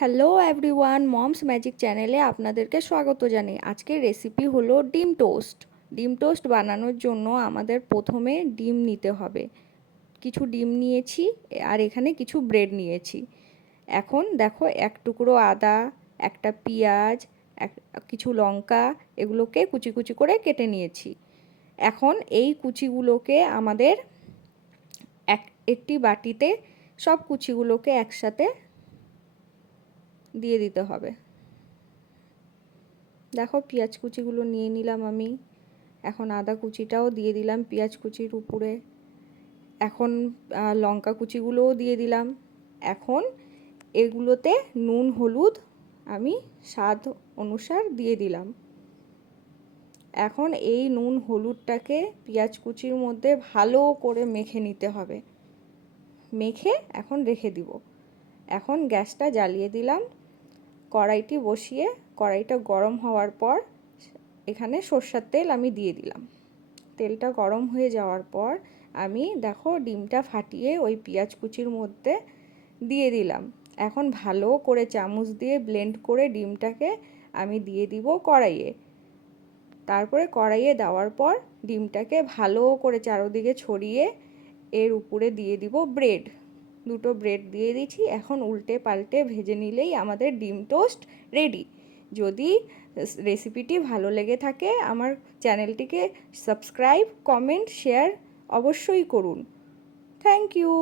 Hello everyone, moms magic চ্যানেলে আপনাদেরকে স্বাগত জানাই। আজকের রেসিপি হলো ডিম টোস্ট। ডিম টোস্ট বানানোর জন্য আমাদের প্রথমে ডিম নিতে হবে। কিছু ডিম নিয়েছি আর এখানে কিছু ব্রেড নিয়েছি। এখন দেখো, এক টুকরো আদা, একটা পেঁয়াজ, কিছু লঙ্কা, এগুলোকে কুচি কুচি করে কেটে নিয়েছি। এখন এই কুচিগুলোকে আমাদের একটি বাটিতে সব কুচিগুলোকে একসাথে দিয়ে দিতে হবে। দেখো, পেঁয়াজ কুচিগুলো নিয়ে নিলাম আমি। এখন আদা কুচিটাও দিয়ে দিলাম পেঁয়াজ কুচির উপরে। এখন লঙ্কা কুচিগুলোও দিয়ে দিলাম। এখন এগুলোতে নুন হলুদ আমি স্বাদ অনুসার দিয়ে দিলাম। এখন এই নুন হলুদটাকে পেঁয়াজ কুচির মধ্যে ভালো করে মেখে নিতে হবে। মেখে এখন রেখে দিব। এখন গ্যাসটা জ্বালিয়ে দিলাম। কড়াইটি বসিয়ে কড়াইটা গরম হওয়ার পর এখানে সর্ষের তেল আমি দিয়ে দিলাম। তেলটা গরম হয়ে যাওয়ার পর আমি দেখো ডিমটা ফাটিয়ে ওই পেঁয়াজ কুচির মধ্যে দিয়ে দিলাম। এখন ভালো করে চামচ দিয়ে ব্লেন্ড করে ডিমটাকে আমি দিয়ে দিব কড়াইয়ে। তারপরে কড়াইয়ে দেওয়ার পর ডিমটাকে ভালো করে চারদিকে ছড়িয়ে এর উপরে দিয়ে দিব ব্রেড। দুটো ব্রেড দিয়ে দিচ্ছি। এখন উল্টে পাল্টে ভেজে নিলেই আমাদের ডিম টোস্ট রেডি। যদি রেসিপিটি ভালো লেগে থাকে আমার চ্যানেলটিকে সাবস্ক্রাইব, কমেন্ট, শেয়ার অবশ্যই করুন। Thank you.